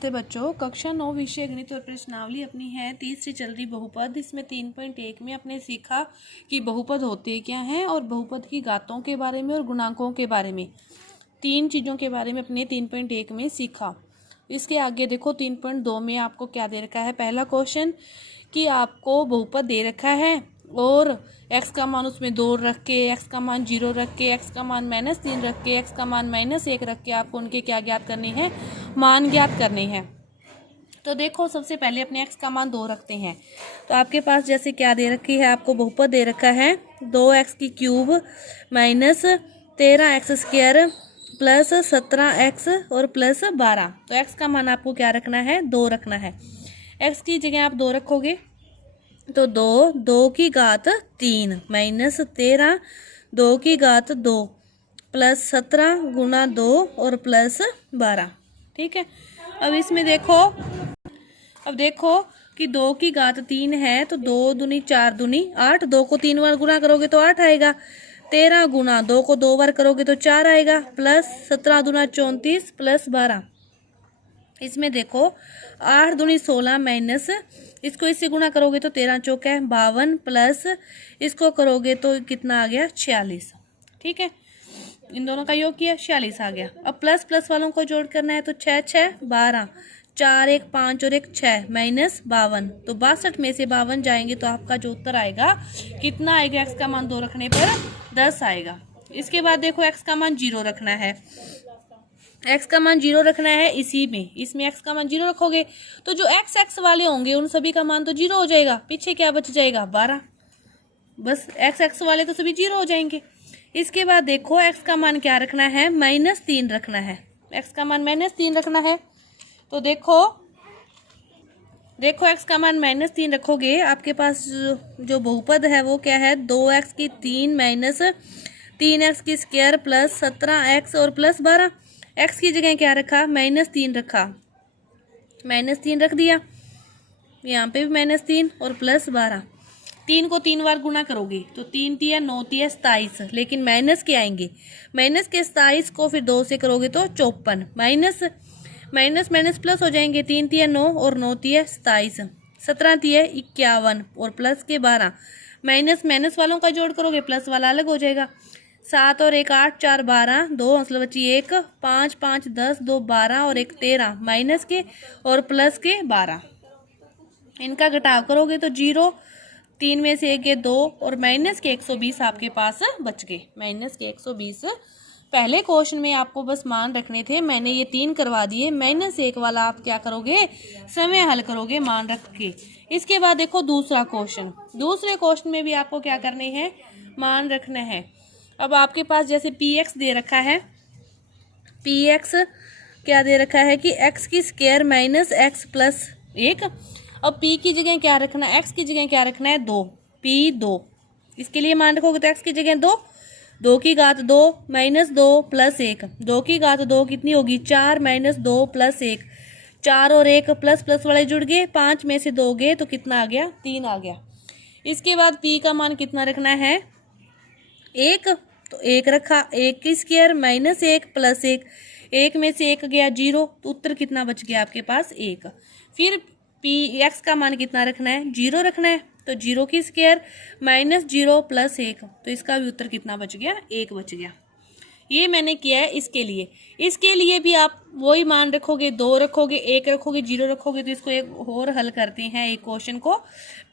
नमस्ते बच्चों। कक्षा 9 विषय गणित और प्रश्नावली अपनी है तीसरी चल रही बहुपद। इसमें 3.1 में आपने सीखा कि बहुपद होते क्या हैं और बहुपद की घातों के बारे में और गुणांकों के बारे में, तीन चीज़ों के बारे में अपने 3.1 में सीखा। इसके आगे देखो 3.2 में आपको क्या दे रखा है। पहला क्वेश्चन कि आपको बहुपद दे रखा है और x का मान उसमें 2 रख के, x का मान 0 रख के, x का मान -3 रख के, x का मान -1 रख के आपको उनके क्या ज्ञात करने हैं, मान ज्ञात करने हैं। तो देखो सबसे पहले अपने x का मान 2 रखते हैं। तो आपके पास जैसे क्या दे रखी है, आपको बहुपद दे रखा है 2x³ -13x² +17x और +12। तो x का मान आपको क्या रखना है, 2 रखना है। x की जगह आप 2 रखोगे तो 2 की घात 3 -13 2 की घात 2 +17 गुणा 2 और +12। ठीक है। अब इसमें देखो, अब देखो कि 2 की घात 3 है तो 2 दूनी 4 दूनी 8, 2 को 3 बार गुणा करोगे तो 8 आएगा। 13 गुणा 2 को 2 बार करोगे तो 4 आएगा, +17 दूना 34 +12। इसमें देखो 8 दूनी 16 माइनस इसको इससे गुणा करोगे तो 13 चौका 52 प्लस इसको करोगे तो कितना आ गया 46। ठीक है, इन दोनों का योग किया 46 आ गया। अब प्लस प्लस वालों को जोड़ करना है तो 6 6 12 4 1 5 और 1 6 -52। तो 62 में से 52 जाएंगे तो आपका जो उत्तर आएगा कितना आएगा, x का मान 2 रखने पर 10 आएगा। इसके बाद देखो x का मान 0 रखना है, x का मान 0 रखना है। इसी में इसमें x का मान 0 रखोगे तो जो x वाले होंगे उन सभी का मान तो 0 हो जाएगा, पीछे क्या बच जाएगा 12, बस x वाले तो सभी 0 हो जाएंगे। इसके बाद देखो x का मान क्या रखना है, -3 रखना है। x का मान -3 रखना है तो देखो x का मान -3 रखोगे, आपके पास जो बहुपद है वो क्या है, 2x³ -3x² +17x और +12। x की जगह क्या रखा, -3 रखा, -3 रख दिया, यहाँ पे भी -3 और +12। 3 को 3 बार गुणा करोगे तो 3 तिया 9 तिया 27, लेकिन माइनस के आएंगे, माइनस के 27 को फिर 2 से करोगे तो 54, माइनस माइनस माइनस प्लस हो जाएंगे, 3 तिया 9 और 9 तिया 27, 17 तिया 51 और प्लस के 12, माइनस माइनस वालों का जोड़ करोगे प्लस वाला अलग हो जाएगा। 7 और 1 8 4 12 2 मतलब बची 1 5 5 10 2 12 और 1 13, माइनस के और प्लस के 12, इनका घटाव करोगे तो 0, 3 में से 1 है 2 और माइनस के 120 आपके पास बच गए, माइनस के 120। पहले क्वेश्चन में आपको बस मान रखने थे, मैंने ये 3 करवा दिए। -1 वाला आप क्या करोगे, समय हल करोगे मान रख के। इसके बाद देखो दूसरा क्वेश्चन, दूसरे क्वेश्चन में भी आपको क्या करने हैं, मान रखना है। अब आपके पास जैसे px दे रखा है, px क्या दे रखा है कि x² -x + 1। अब p की जगह क्या रखना है, x की जगह क्या रखना है 2, p2। इसके लिए मान रखोगे तो x की जगह 2, 2 की घात 2 -2 + 1, 2 की घात 2 कितनी होगी 4 -2 + 1, 4 और 1 प्लस प्लस वाले जुड़ गए, 5 में से 2 गए तो कितना आ गया 3 आ गया। इसके बाद p का मान कितना रखना है 1, तो 1 रखा, 1² -1 + 1, 1 में से 1 गया 0 तो उत्तर कितना बच गया आपके पास 1। फिर x का मान कितना रखना है 0 रखना है, तो 0² -0 + 1, तो इसका भी उत्तर कितना बच गया 1 बच गया। ये मैंने किया है इसके लिए। इसके लिए भी आप वही मान रखोगे, 2 रखोगे 1 रखोगे 0 रखोगे, तो इसको एक और हल करते हैं एक क्वेश्चन को।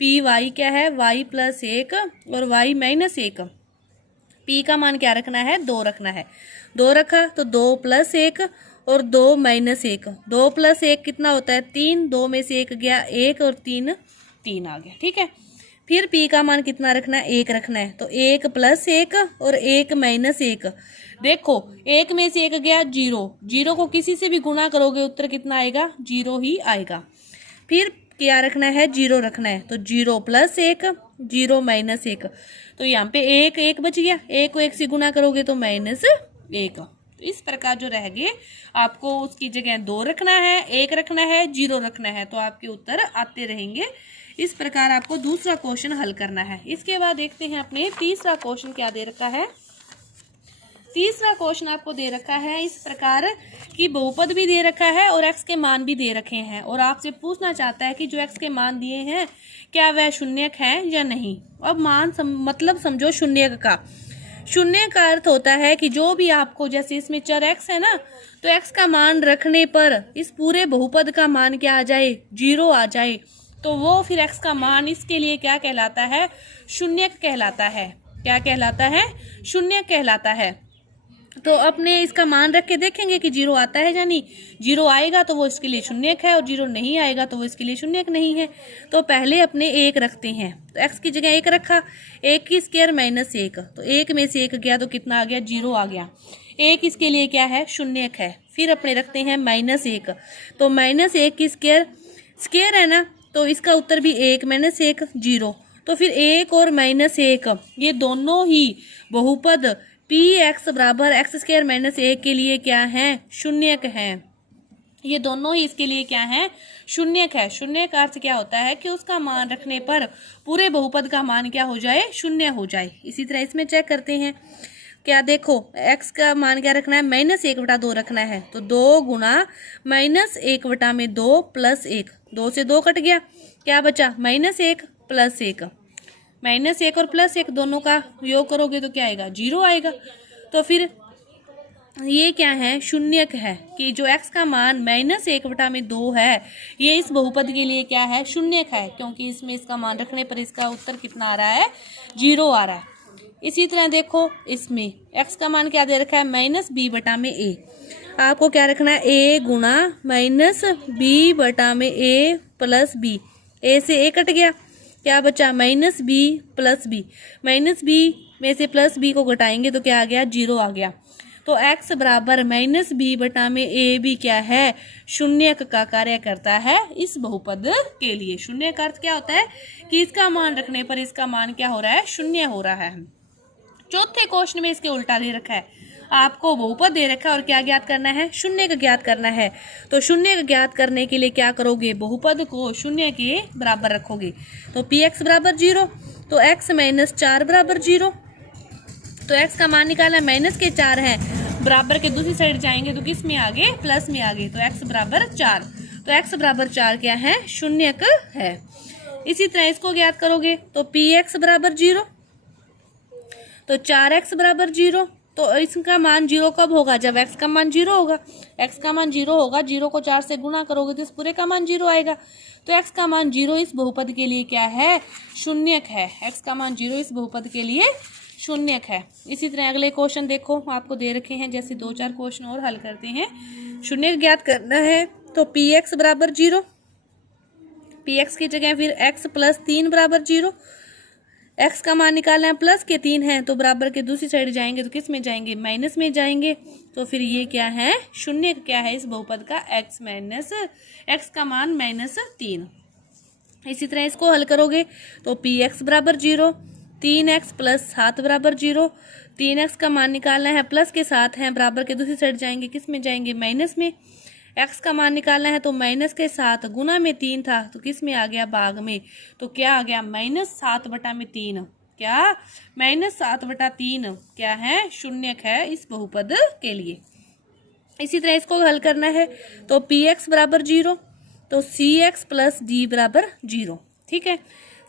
py क्या है, y + 1 और y -1। p का मान क्या रखना है 2 रखना है, 2 रखा तो 2 + 1 और 2 -1, 2 + 1 कितना होता है 3, 2 में से 1 गया 1 और 3 3 आ गया। ठीक है, फिर p का मान कितना रखना है 1 रखना है, तो 1 + 1 और 1 -1। देखो 1 में से 1 गया 0, 0 को किसी से भी गुणा करोगे उत्तर कितना आएगा 0 ही आएगा। फिर क्या रखना है 0 रखना है, तो 0 + 1 0 -1, तो यहाँ पे 1 1 बच गया, 1 को 1 से गुणा करोगे तो -1। तो इस प्रकार जो रह गए आपको उसकी जगह 2 रखना है, 1 रखना है, 0 रखना है, तो आपके उत्तर आते रहेंगे। इस प्रकार आपको दूसरा क्वेश्चन हल करना है। इसके बाद देखते हैं अपने तीसरा क्वेश्चन क्या दे रखा है। तीसरा क्वेश्चन आपको दे रखा है इस प्रकार कि बहुपद भी दे रखा है और एक्स के मान भी दे रखे हैं, और आपसे पूछना चाहता है कि जो एक्स के मान दिए हैं क्या वह शून्यक है या नहीं। अब मतलब समझो शून्यक का। शून्य का अर्थ होता है कि जो भी आपको, जैसे इसमें चर एक्स है ना, तो एक्स का मान रखने पर इस पूरे बहुपद का मान क्या आ जाए, 0 आ जाए, तो वो फिर एक्स का मान इसके लिए क्या कहलाता है, शून्यक कहलाता है। क्या कहलाता है, शून्यक कहलाता है। तो अपने इसका मान रख के देखेंगे कि 0 आता है या नहीं। 0 आएगा तो वो इसके लिए शून्यक है, और 0 नहीं आएगा तो वो इसके लिए शून्यक नहीं है। तो पहले अपने 1 रखते हैं, तो x की जगह 1 रखा, 1 की स्क्वायर माइनस 1, तो 1 में से 1 गया तो कितना आ गया, 0 आ गया। 1 इसके लिए क्या है, शून्यक है। फिर अपने रखते हैं -1, तो -1 की स्क्वायर है ना, तो इसका उत्तर भी 1 -1 0। तो फिर 1 और -1 ये दोनों ही बहुपद पी एक्स बराबर एक्स स्क्वायर माइनस 1 के लिए क्या है, शून्यक है। ये दोनों ही इसके लिए क्या है, शून्यक है। शून्य का अर्थ क्या होता है कि उसका मान रखने पर पूरे बहुपद का मान क्या हो जाए, शून्य हो जाए। इसी तरह इसमें चेक करते हैं, क्या देखो x का मान क्या रखना है, -1/2 रखना है, तो 2 गुणा -1/2 प्लस 1, 2 से 2 कट गया, क्या बचा, -1 प्लस 1, -1 और +1 दोनों का योग करोगे तो क्या आएगा, 0 आएगा। तो फिर ये क्या है, शून्यक है, कि जो x का मान -1/2 है ये इस बहुपद के लिए क्या है, शून्यक है, क्योंकि इसमें इसका मान रखने पर इसका उत्तर कितना आ रहा है, 0 आ रहा है। इसी तरह देखो इसमें x का मान क्या दे रखा है, -b/a। आपको क्या रखना है, a गुणा -b/a प्लस b, a से a कट गया, क्या बचा, -b प्लस b, -b में से प्लस b को घटाएंगे तो क्या आ गया, 0 आ गया। तो x बराबर -b/a भी क्या है, शून्यक का कार्य करता है इस बहुपद के लिए। शून्य का अर्थ क्या होता है कि इसका मान रखने पर इसका मान क्या हो रहा है, शून्य हो रहा है। चौथे क्वेश्चन में इसके उल्टा दे रखा है, आपको बहुपद दे रखा है और क्या ज्ञात करना है, शून्य का ज्ञात करना है। तो शून्य का ज्ञात करने के लिए क्या करोगे, बहुपद को शून्य के बराबर रखोगे। तो px बराबर 0, तो x -4 बराबर 0। तो x का मान निकाला, -4 है, बराबर के दूसरी साइड जाएंगे तो किस में आगे, प्लस में आगे, तो x बराबर 4। तो x बराबर 4 क्या है, शून्यक है। इसी तरह इसको ज्ञात करोगे, तो px बराबर 0, तो 4x बराबर 0। तो इसका मान 0 कब होगा, जब x का मान 0 होगा। x का मान 0 होगा, 0 को 4 से गुणा करोगे तो इस पूरे का मान 0 आएगा। तो x का मान 0 इस बहुपद के लिए क्या है, शून्यक है। x का मान 0 इस बहुपद के लिए शून्यक है। इसी तरह अगले क्वेश्चन देखो, आपको दे रखे हैं, जैसे 2-4 क्वेश्चन और हल करते हैं। शून्यक ज्ञात करना है, तो px बराबर 0, px की जगह फिर x + 3 बराबर 0। x का मान निकालना है, प्लस के 3 है, तो बराबर के दूसरी साइड जाएंगे तो किस में जाएंगे, माइनस में जाएंगे। तो फिर ये क्या है, शून्य क्या है इस बहुपद का, x का मान -3। इसी तरह इसको हल करोगे तो px बराबर 0, 3x + 7 बराबर 0। 3x का मान निकालना है, प्लस के 7 है, बराबर के दूसरी साइड जाएंगे, किस में जाएंगे, माइनस में। x का मान निकालना है, तो -7 गुना में 3 था तो किस में आ गया, भाग में, तो क्या आ गया, -7/3। क्या, -7/3 क्या है, शून्यक है इस बहुपद के लिए। इसी तरह इसको हल करना है, तो px बराबर 0, तो cx + d बराबर 0। ठीक है,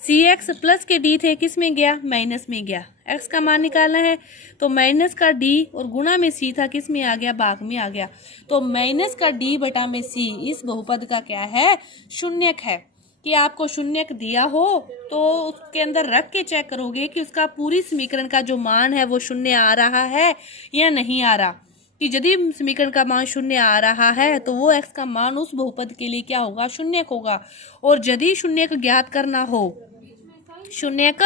cx प्लस के d थे, किस में गया, माइनस में गया। x का मान निकालना है, तो माइनस का d और गुणा में c था, किस में आ गया, भाग में आ गया। तो -d/c इस बहुपद का क्या है, शून्यक है। कि आपको शून्यक दिया हो तो उसके अंदर रख के चेक करोगे कि उसका पूरी समीकरण का जो मान है वो शून्य आ रहा है या नहीं आ रहा। कि यदि समीकरण का मान शून्य आ रहा है तो वो x का मान उस बहुपद के लिए क्या होगा, शून्यक होगा। और यदि शून्यक ज्ञात करना हो, शून्यक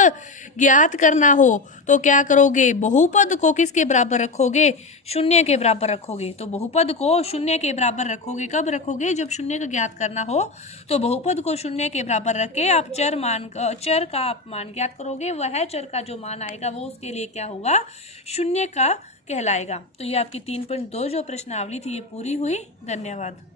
ज्ञात करना हो तो क्या करोगे, बहुपद को किसके बराबर रखोगे, शून्य के बराबर रखोगे। तो बहुपद को शून्य के बराबर रखोगे, कब रखोगे, जब शून्य का ज्ञात करना हो। तो बहुपद को शून्य के बराबर रख के आप चर का आप मान ज्ञात करोगे, वह चर का जो मान आएगा वो उसके लिए क्या होगा, शून्य का कहलाएगा। तो ये आपकी 3.2 जो प्रश्नावली थी ये पूरी हुई। धन्यवाद।